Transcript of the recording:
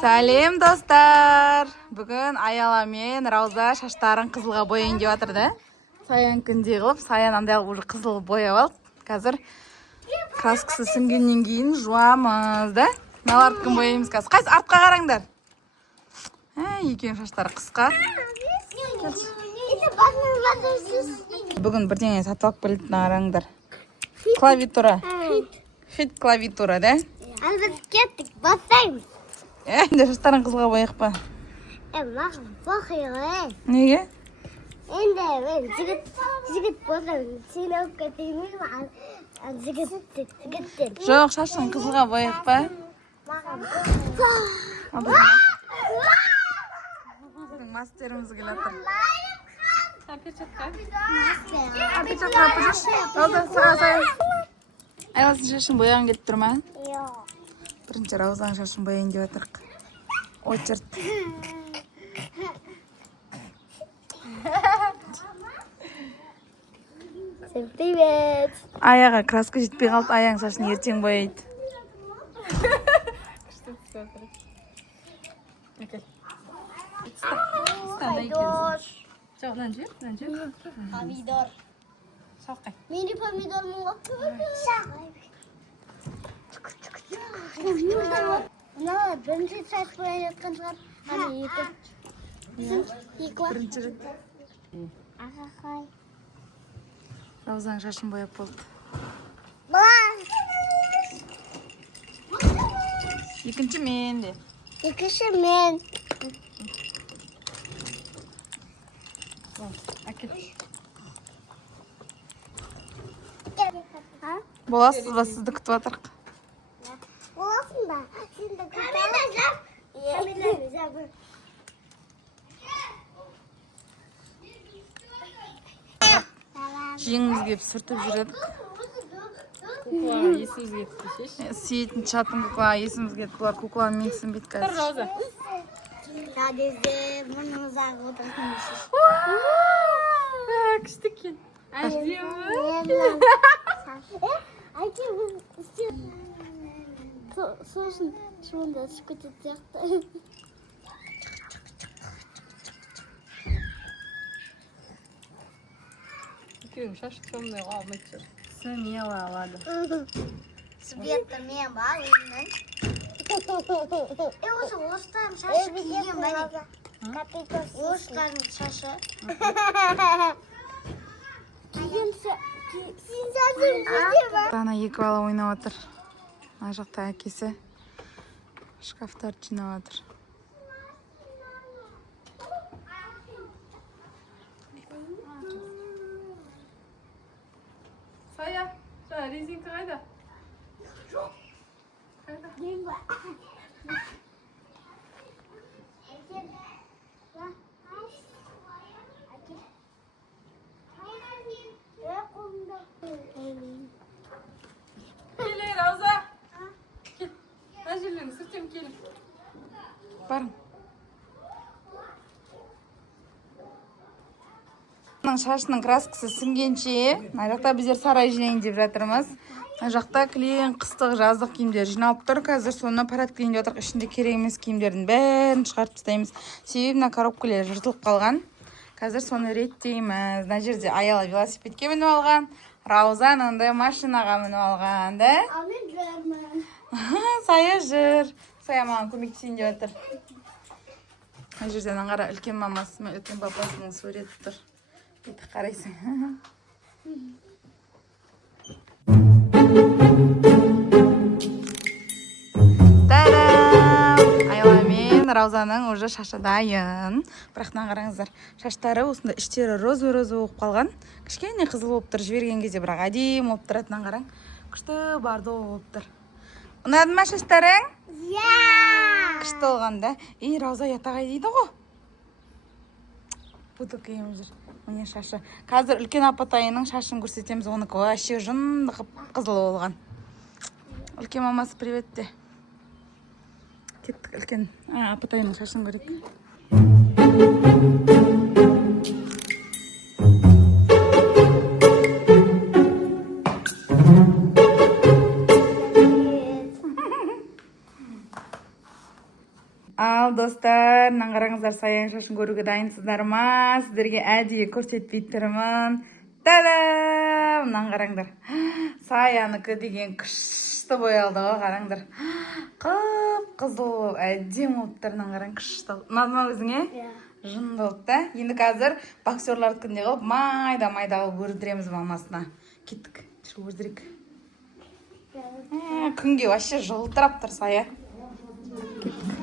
Сәлем достар. Бүгін Аяла мен Рауза шаштарын қызылға бояйын деп жатыр да. Саянкіндей қылып, Саян андай қылып уже қызыл бояп алды. Қазір краскасы сіңгеннен кейін жуамыз да. Мыналардікін бояймыз қазір. Қайсы артқа қараңдар. Екеуінің шаштары қысқа. Бүгін бірдеңе сатып алып келетін қараңдар. Клавиатура. Хит клавиатура, да? Біз кеттік, бастаймыз. Енді шаштарын қызылға бояқ па? Маған боқиғы. Неге? Енді мен жігіт болдым. Сен өп кетеймін, жігіттен. Жоқ, шашын қызылға бояқ па? Маған Біздің мастеріміз келатыр. Опечатка. Айласын шашын бояғын кетіп тұр ма? Йо. Бірінші Раузаның шашын бояйын деп жатырық. Очерт. Всем привет. Аяға краска жетпей қалды, аяң шашын ертең бояйды. Помидор. Жоқ, мынаны жеп. Помидор. Салқай. Мені помидор мұңға Мына бірінші шаш бояп жатқан шығар. Ана екі. Екі бар. Бірінші рет. Ағақай. Раузаның шашын бояп болды. Екінші мен де. Екінші мен. Боласыз ба, сізді күтіп жатырық. Боласың ба? Сен де күтіп. Жеңіміз кеп сүртіп жүредік. Куклаға есіміз кетті шеш. Сейтін чатын куклаға есіміз кетті. Бұлар кукланы мен түсінбейді қазір. Рауза. Sadece burnumuza oturmuş. Күшті екен. Әжемі. Ayki bu soğusun şunda sıkıntı. Екеуің шаш темный алмайды жүр. Смело алады. Света мен бар өзінің. Осы орыстардың шашы киген бәне. Орыстардың шашы. Ана екі бала ойнап жатыр. Ана жақта әкесі шкафтарды жинап жатыр. Сая, жаңа резинка қайда? Келе, Рауза. Кел. Мына жерлерін сүртем келіп. Барың. Шашының краскасы сіңгенше, мына жақта біздер сарай жинайын деп жатырмыз. Мына жақта кілең қыстық жаздық киімдер жиналып тұр. Қазір соны порядкілейін деп отырық. Ішінде керек емес киімдердің бәрін шығарып тастаймыз. Себебі мына коробкалар жыртылып қалған. Қазір соны реттейміз. Мына жерде Аяла велосипедке мініп алған, Рауза андай машинаға мініп алған, да? Amin görmem. Сая жүр. Сая маған көмектесейін деп жатыр. Мына жерден қара үлкен мамасы мен үлкен папасының суреті тұр. Бүйтіп қарайсың. Та-дам! Аяла мен Раузаның уже шашы дайын. Бірақтан қараңыздар. Шаштары осында іштері розы-розы болып қалған. Кішкене қызыл болып тұр. Жіберген кезде бірақ әдемі болып тұратынын қараң. Күшті барды болып тұр. Ұнады ма шаштарың? Ya. Күшті болғанда. Рауза ятағай дейді ғой. Бұты киім жүр. Міне шашы. Қазір үлкен апатайының шашын көрсетеміз. Оныкі вообще жынды қызыл болған. Үлкен мамасы привет де. Кеттік үлкен апатайының шашын көрек. Ал достар, мынаны қараңыздар, Саяның шашын көруге дайынсыздар ма? Сіздерге әдейі көрсетпей тұрмын. Та-да! Мынаны қараңдар. Саяныкі деген күшті боялды ғой, қараңдар. Қып-қызыл, әдем ұлттар, мынаны қараң, күшті. Ұнады ма өзіңе? Иә. Жын болды да. Енді қазір боксерлардікіндей қылып майда-майда қылып өрдіреміз мамасына. Кеттік, жүр өрдірек. Күнге вообще жылтырап тұр Сая. Кеттік.